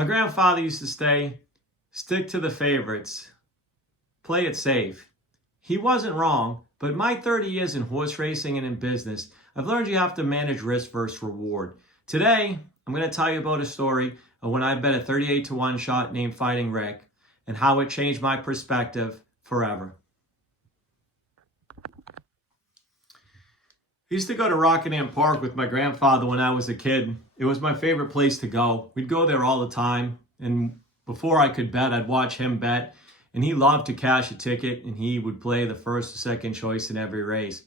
My grandfather used to say, stick to the favorites, play it safe. He wasn't wrong, but my 30 years in horse racing and in business, I've learned you have to manage risk versus reward. Today, I'm going to tell you about a story of when I bet a 38-1 shot named Fighting Rick and how it changed my perspective forever. I used to go to Rockingham Park with my grandfather when I was a kid. It was my favorite place to go. We'd go there all the time, and before I could bet, I'd watch him bet, and he loved to cash a ticket, and he would play the first or second choice in every race.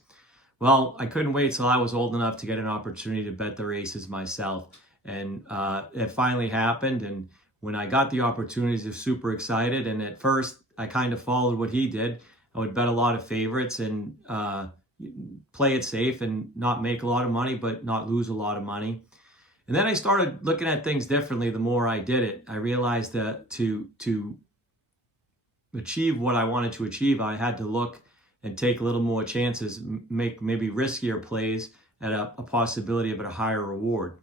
Well, I couldn't wait till I was old enough to get an opportunity to bet the races myself, and it finally happened, and when I got the opportunities, I was super excited, and at first, I kind of followed what he did. I would bet a lot of favorites and play it safe and not make a lot of money, but not lose a lot of money. And then I started looking at things differently the more I did it. I realized that to achieve what I wanted to achieve, I had to look and take a little more chances, make maybe riskier plays at a possibility of a higher reward.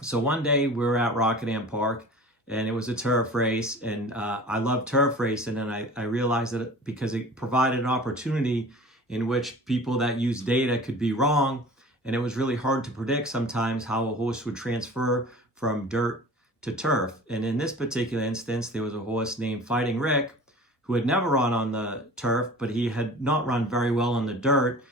So one day we were at Rockingham Park, and it was a turf race, and I love turf racing, and I realized that because it provided an opportunity in which people that use data could be wrong, and it was really hard to predict sometimes how a horse would transfer from dirt to turf. And in this particular instance, there was a horse named Fighting Rick who had never run on the turf, but he had not run very well on the dirt,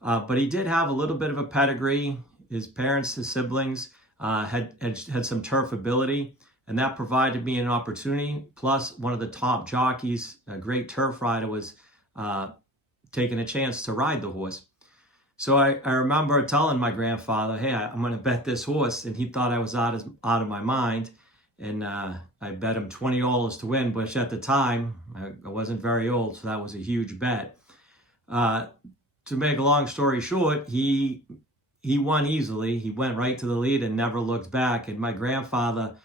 but he did have a little bit of a pedigree. His parents, his siblings had some turf ability, and that provided me an opportunity. Plus, one of the top jockeys, a great turf rider, was taking a chance to ride the horse. So I remember telling my grandfather, hey, I'm going to bet this horse, and he thought I was out of my mind, and I bet him $20 to win, which at the time, I wasn't very old, so that was a huge bet. To make a long story short, he won easily. He went right to the lead and never looked back, and my grandfather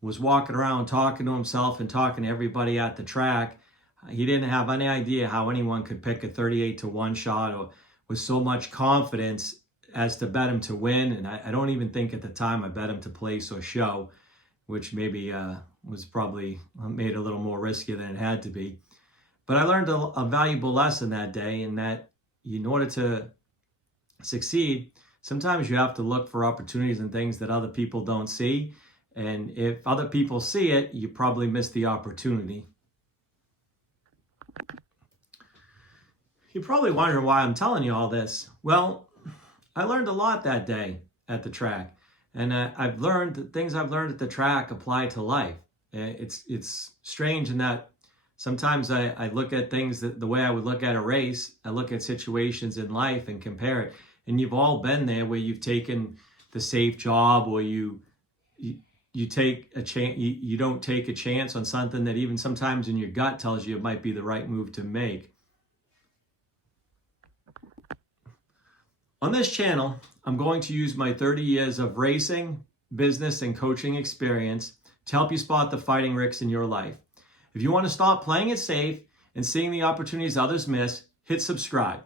was walking around talking to himself and talking to everybody at the track. He didn't have any idea how anyone could pick a 38-1 shot or with so much confidence as to bet him to win. And I don't even think at the time I bet him to place or show, which maybe was probably made a little more risky than it had to be. But I learned a valuable lesson that day, in that in order to succeed, sometimes you have to look for opportunities and things that other people don't see. And if other people see it, you probably miss the opportunity. You're probably wondering why I'm telling you all this. Well, I learned a lot that day at the track. And I've learned that things I've learned at the track apply to life. It's strange in that sometimes I look at things the way I would look at a race. I look at situations in life and compare it. And you've all been there where you've taken the safe job, or you take a chance. You don't take a chance on something that even sometimes in your gut tells you it might be the right move to make. On this channel, I'm going to use my 30 years of racing, business, and coaching experience to help you spot the Fighting Ricks in your life. If you want to stop playing it safe and seeing the opportunities others miss, hit subscribe.